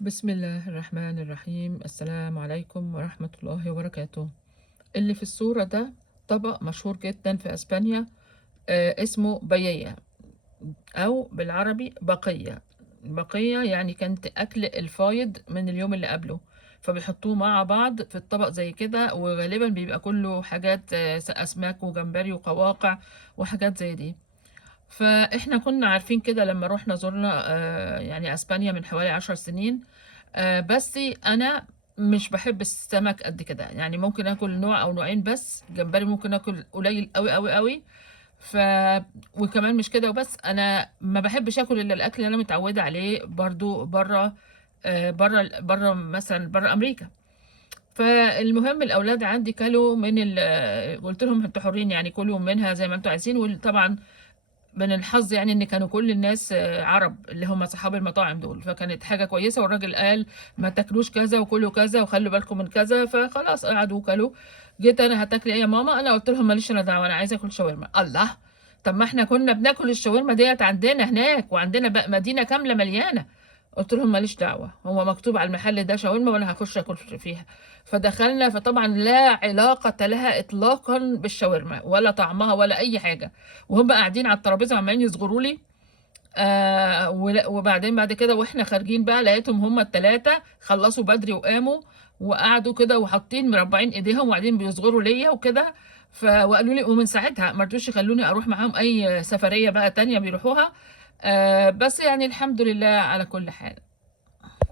بسم الله الرحمن الرحيم. السلام عليكم ورحمة الله وبركاته. اللي في الصورة ده طبق مشهور جدا في أسبانيا، اسمه بيية، أو بالعربي بقية. بقية يعني كانت أكل الفايض من اليوم اللي قبله، فبيحطوه مع بعض في الطبق زي كده، وغالبا بيبقى كله حاجات أسماك وجمبري وقواقع وحاجات زي دي. فاحنا كنا عارفين كده لما رحنا زرنا يعني اسبانيا من حوالي 10 سنين. بس انا مش بحب السمك قد كده، يعني ممكن اكل نوع او نوعين بس جمبري، ممكن اكل قليل قوي قوي قوي. ف وكمان مش كده وبس، انا ما بحبش اكل الا الاكل اللي انا متعوده عليه برضو بره. بره مثلا بره امريكا. فالمهم الاولاد عندي كلوا من قلت لهم انتوا حرين يعني، كلوا منها زي ما انتوا عايزين. وطبعا من الحظ يعني ان كانوا كل الناس عرب، اللي هم اصحاب المطاعم دول، فكانت حاجه كويسه. والراجل قال ما تاكلوش كذا وكلوا كذا وخلوا بالكم من كذا، فخلاص قعدوا وكلوا. جيت انا هتاكلي ايه يا ماما؟ انا قلت لهم ماليش انا دعوه، انا عايزه اكل شاورما. الله، طب ما احنا كنا بناكل الشاورما ديت عندنا هناك، وعندنا بقى مدينه كامله مليانه. قلت لهم ماليش دعوه، هو مكتوب على المحل ده شاورما وانا هخش اكل فيها. فدخلنا، فطبعا لا علاقه لها اطلاقا بالشاورما ولا طعمها ولا اي حاجه. وهم قاعدين على الترابيزه عمالين يصغروا لي. وبعدين بعد كده واحنا خارجين بقى لقيتهم هم التلاتة خلصوا بدري وقاموا وقعدوا كده وحاطين مربعين ايديهم وقاعدين بيصغروا ليا وكده. وقالوا لي، ومن ساعتها ما رضوش يخلوني اروح معاهم اي سفرية بقى تانية بيروحوها. بس يعني الحمد لله على كل حال.